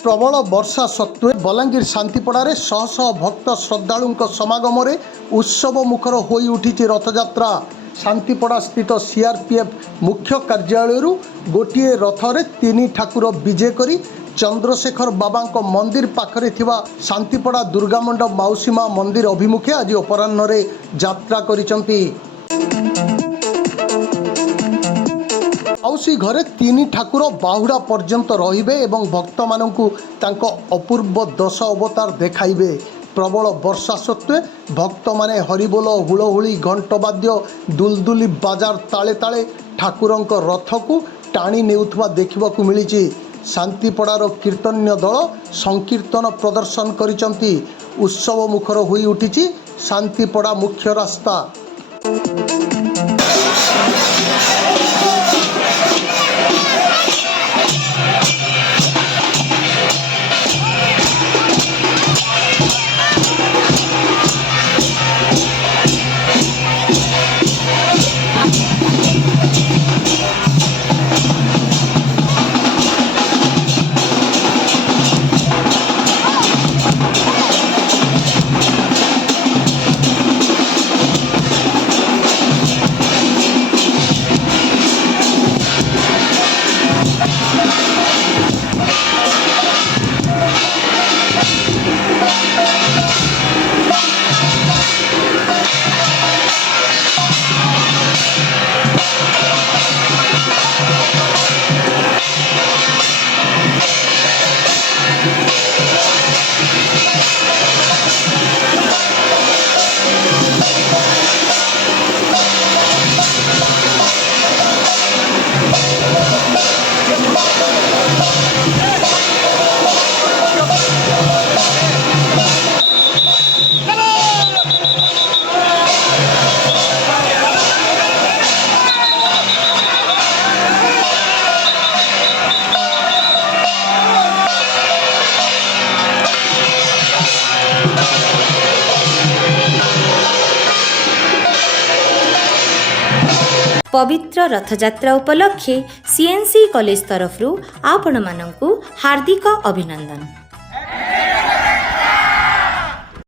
प्रबल वर्षा सत्वे बलांगीर शांतिपड़ारे शह शह भक्त श्रद्धालुंक समागम उत्सव मुखर हो उठी रथयात्रा। शांतिपड़ा स्थित सीआरपीएफ मुख्य कार्यालय गोटे रथरे 3 ठाकुर विजे करी चंद्रशेखर बाबा मंदिर पाखरे थिबा शांतिपड़ा दुर्गा मंडप माउसीमा मंदिर अभिमुखे आज अपराह्न यात्रा करिसंती। माउसी घरे 3 ठाकुर बाहुड़ा पर्यंत रहिबे एवं भक्त माननकु तांको अपूर्व 10 अवतार देखाइबे। प्रबल वर्षा सत्वे भक्त माने हरिबोल हुलहुली घंटवाद्य दुलदुली बाजार ताले ताले ठाकुरंक रथकु टाणी नेउथवा देखिबाकु मिलिछि। शांतिपड़ार कीर्तन्य दल संकीर्तन प्रदर्शन करिसंती। उत्सव मुखर होई उठिछि शांतिपड़ा मुख्य रास्ता। पवित्र रथयात्रा उपलक्षे सीएनसी कॉलेज तरफ आपण मानंकु हार्दिक अभिनंदन।